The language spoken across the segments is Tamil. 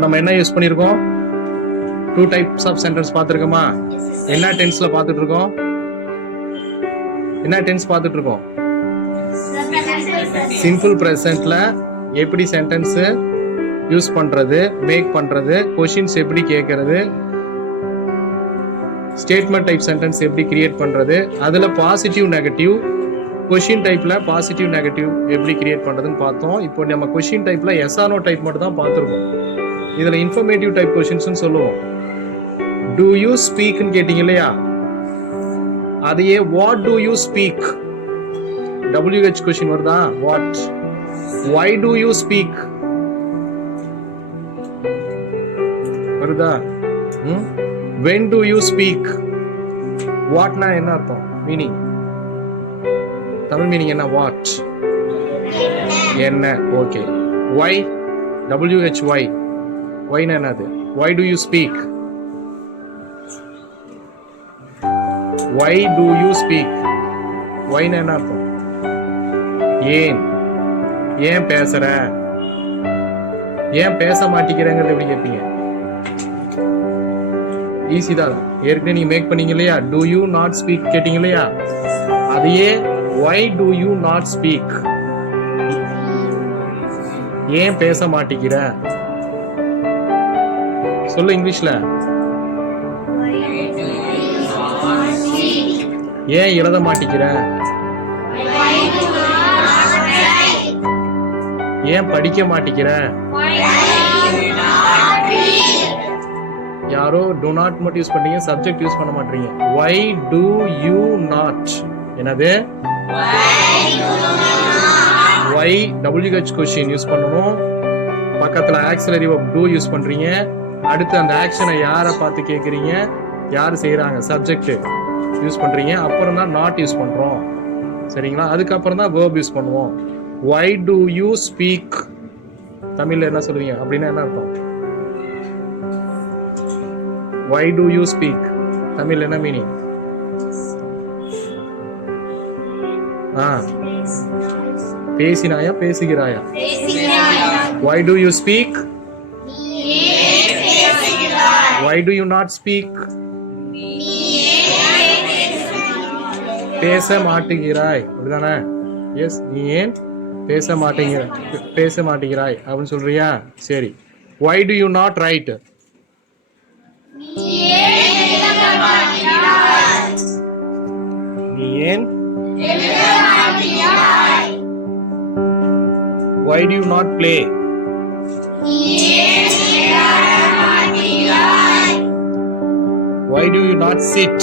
இப்போ நம்ம என்ன யூஸ் பண்ணியிருக்கோம்? 2 types of sentence பார்த்துருக்கோமா? என்ன டென்ஸ்ல பார்த்துட்டு இருக்கோம்? என்ன டென்ஸ் பார்த்துட்டு இருக்கோம்? சிம்பிள் ப்ரெசன்ட்ல எப்படி சென்டென்ஸ் யூஸ் பண்றது, மேக் பண்றது, கொஷின்ஸ் எப்படி கேட்கறது, ஸ்டேட்மெண்ட் டைப் சென்டென்ஸ் எப்படி கிரியேட் பண்றது, அதுல பாசிட்டிவ் நெகட்டிவ், கொஷின் டைப்ல பாசிட்டிவ் நெகட்டிவ் எப்படி கிரியேட் பண்றதுன்னு பார்த்தோம். இப்போ நம்ம கொஷின் டைப்ல எஸ் ஆர் நோ டைப் மட்டும் தான் பார்த்துருக்கோம். இதுல இன்ஃபர்மேட்டிவ் டைப் கொஷின்ஸ் சொல்லுவோம். டு யூ ஸ்பீக்னு கேட்டீங்க இல்லையா, அதையே what do you speak, WH question வருதா? What. why do you speak வருதா? when do you speak, வாட்னா என்ன அர்த்தம்? மீனிங், தமிழ் மீனிங் என்ன? வாட், என்ன. ஓகே. why, WH why, whyனா என்னது? why do you speak, why do you speak, whyனா என்ன அர்த்தம்? ஏன், ஏன் பேசுற, ஏன் பேச மாட்டேங்கிறங்கிறது எப்படி கேட்பீங்க? ஈஸி தான். ஏற்கனவே நீங்க மேக் பண்ணீங்க இல்லையா, do you not speak கேட்டீங்க இல்லையா, அதையே why do you not speak, ஏன் பேச மாட்டேங்கிற சொல்லு இங்கிலீஷ்ல. ஏன் எழுத மாட்டேங்கிற, ஏன் படிக்க மாட்டேங்கிற, யாரோ do not மட்டும் யூஸ் பண்றீங்க, சப்ஜெக்ட் யூஸ் பண்ண மாட்டீங்க. why do you not, என்னது? why, WH கொஸ்டின் யூஸ் பண்ணணும். பக்கத்துல ஆக்சிலரி verb do யூஸ் பண்றீங்க. அடுத்து அந்த ஆக்ஷனை யாரை பார்த்து கேட்குறீங்க, யார் செய்யறாங்க, சப்ஜெக்ட் யூஸ் பண்றீங்க. அப்புறம் தான் நாட் யூஸ் பண்றோம், சரிங்களா? அதுக்கப்புறம் தான் verb யூஸ் பண்ணுவோம். why do you speak, தமிழ்ல என்ன சொல்லுவீங்க? அப்படின்னா என்ன அர்த்தம்? why do you speak, தமிழ்ல என்ன meaning? பேசினாயா, பேசுகிறாயா? why do you speak, why do you not speak, பேச மாட்டேங்கிறாய், அப்படிதானே? எஸ், நீ ஏன் பேச மாட்டேங்கிறாய் அப்படின்னு சொல்றியா? சரி. why do you not write, நீ ஏன், why do you not play, why do you not sit,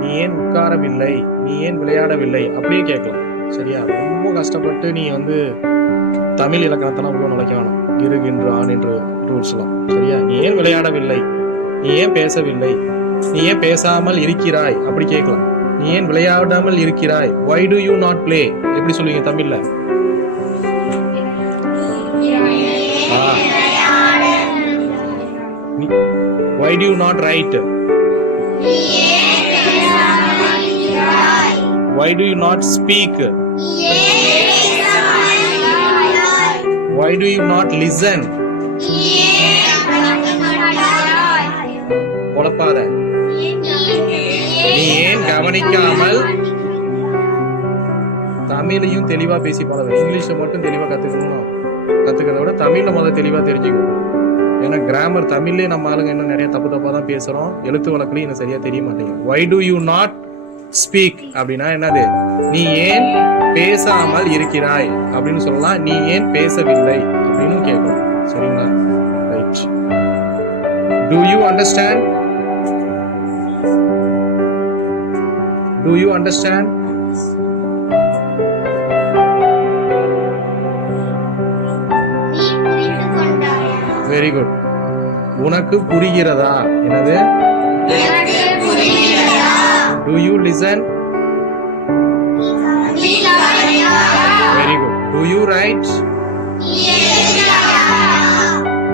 நீ ஏன் உட்காரவில்லை, நீ ஏன் விளையாடவில்லை, அப்படியே கேட்கலாம். சரியா? ரொம்ப கஷ்டப்பட்டு நீ தமிழ் இலக்கணத்தெல்லாம் உள்ள நுழைக்க வேணாம். இருகின்ற ஆண் என்று ரூல்ஸ்லாம். சரியா? நீ ஏன் விளையாடவில்லை, நீ ஏன் பேசவில்லை, நீ ஏன் பேசாமல் இருக்கிறாய், அப்படி கேட்கலாம். நீ ஏன் விளையாடாமல் இருக்கிறாய், why do you not play, எப்படி சொல்லுவீங்க தமிழ்ல? why do you not write, why do you not speak, why do you not listen, குழப்பாத. நீ ஏன் கவனிக்காமல், தமிழையும் தெளிவா பேசி பழகு. இங்கிலீஷை மட்டும் தெளிவா கத்துக்கிறத விட தமிழ்ல முதல்ல தெளிவா தெரிஞ்சுக்கணும். ஏன்னா கிராமர் தமிழ்லயே நம்ம ஆளுங்க இன்னும் நிறைய தப்பா தான் பேசுறோம். எழுத்து வழக்குலையும் இன்னும் சரியா தெரிய மாட்டேங்குது. why do you not speak அப்படின்னா என்னது? நீ ஏன் பேசாமல் இருக்கிறாய் அப்படின்னு சொல்லலாம். நீ ஏன் பேசவில்லை அப்படின்னு கேட்கலாம். சரிங்களா? Right. do you understand, do you understand, very good. உனக்கு புரிகிறதா, என்னது? do you listen, very good. do you write,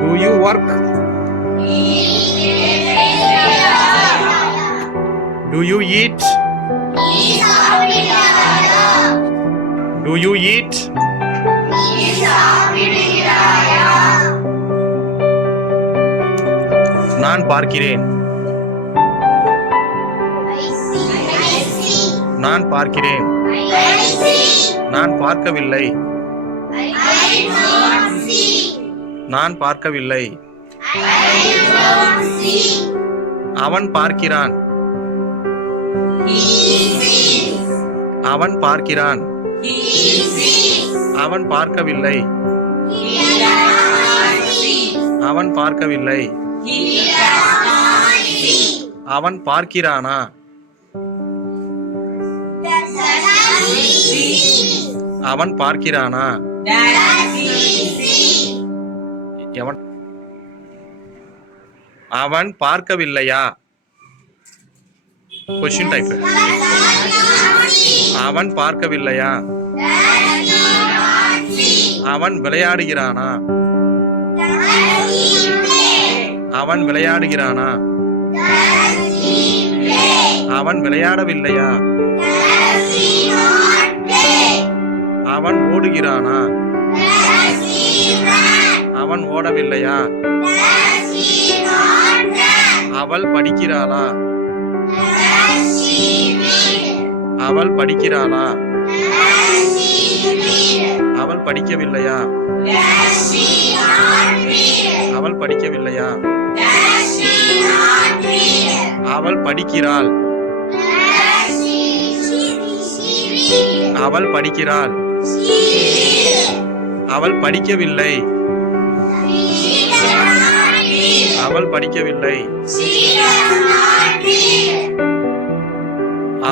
do you work, do you eat, do you eat, நான் பார்க்கிறேன். நான் பார்க்கிறேன். நான் பார்க்கவில்லை. நான் பார்க்கவில்லை. அவன் பார்க்கிறான். அவன் பார்க்கிறான். அவன் பார்க்கவில்லை. அவன் பார்க்கவில்லை. அவன் பார்க்கிறானா? அவன் பார்க்கிறானா? அவன் பார்க்கவில்லையா? Question type. அவன் பார்க்கவில்லையா? அவன் விளையாடுகிறானா? அவன் விளையாடுகிறானா? அவன் விளையாடவில்லையா? அவன் ஓடுகிறானா? அவன் ஓடவில்லையா? அவள் படிக்கிறாளா? அவள் படிக்கிறாளா? அவள் படிக்கவில்லையா? அவள் படிக்கவில்லையா? அவள் படிக்கிறாள். அவள் படிக்கிறாள். அவள் படிக்கவில்லை. அவள் படிக்கவில்லை.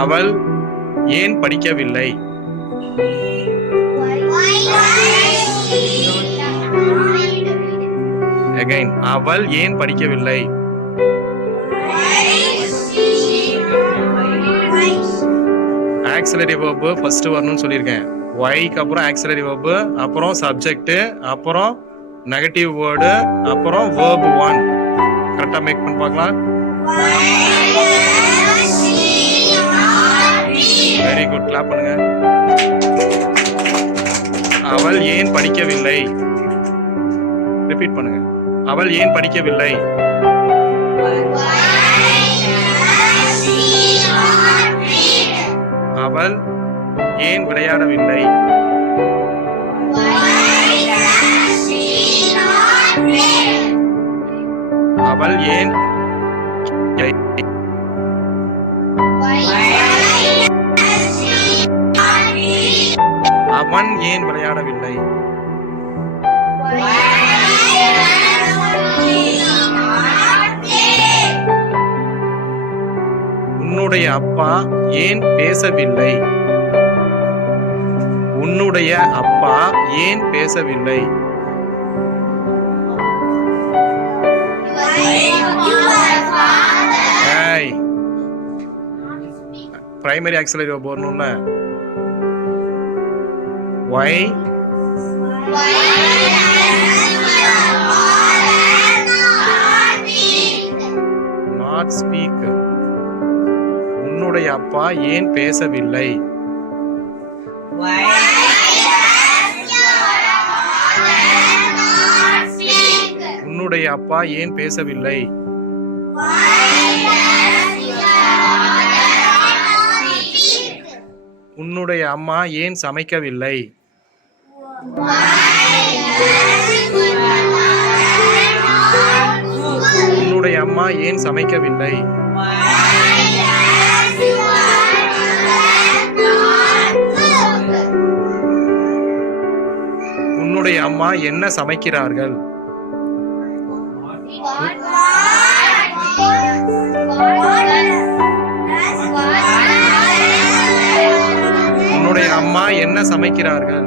அவள் ஏன் படிக்கவில்லை? Again, அவள் ஏன் படிக்கவில்லை? ஆக்சிலரி verb ஃபர்ஸ்ட் வரணும்னு சொல்லியிருக்கேன். ஒய்க்கு அப்புறம் ஆக்சிலரி verb, அப்புறம் சப்ஜெக்ட், அப்புறம் நெகட்டிவ் வேர்டு, அப்புறம் verb 1. கரெக்டா மேக் பண்ணி பார்க்கலாம். வெரி குட், கிளாப் பண்ணுங்க. அவள் ஏன் படிக்கவில்லை? ரிப்பீட் பண்ணுங்க. அவள் ஏன் படிக்கவில்லை? அவள் ஏன் விளையாடவில்லை? அவள் ஏன் அவன் ஏன் விளையாடவில்லை? உன்னுடைய அப்பா ஏன் பேசவில்லை? உன்னுடைய அப்பா ஏன் பேசவில்லை? பிரைமரி ஆக்சிலரி verb வரணும்ல. Why not speak? உன்னுடைய அப்பா ஏன் பேசவில்லை? உன்னுடைய அப்பா ஏன் பேசவில்லை? உன்னுடைய அம்மா ஏன் சமைக்கவில்லை? உன்னுடைய அம்மா ஏன் சமைக்கவில்லை? உன்னுடைய அம்மா என்ன சமைக்கிறார்கள்? உன்னுடைய அம்மா என்ன சமைக்கிறார்கள்?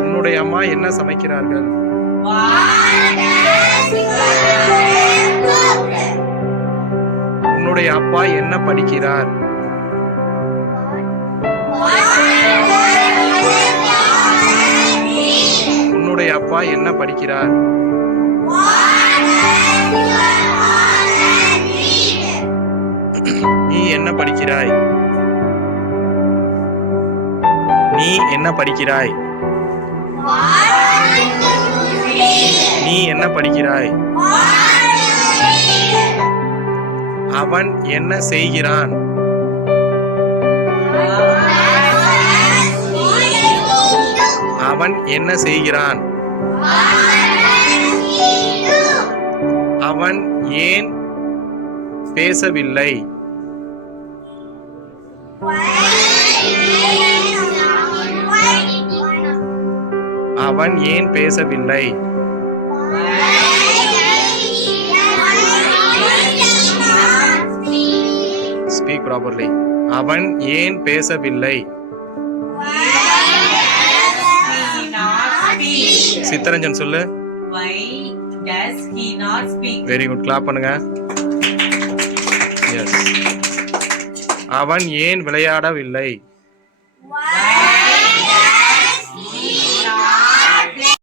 உன்னுடைய அம்மா என்ன சமைக்கிறார்கள்? உன்னுடைய அப்பா என்ன படிக்கிறார்? உன்னுடைய அப்பா என்ன படிக்கிறார்? நீ என்ன படிக்கிறாய்? நீ என்ன படிக்கிறாய்? நீ என்ன படிக்கிறாய்? அவன் என்ன செய்கிறான்? அவன் என்ன செய்கிறான்? அவன் ஏன் பேசவில்லை? அவன் ஏன் பேசவில்லை? Speak properly. அவன் ஏன் பேசவில்லை? சித்தரஞ்சன் சொல்லு. Why does he not speak? Very good, clap பண்ணுங்க. எஸ். அவன் ஏன் விளையாடவில்லை? Why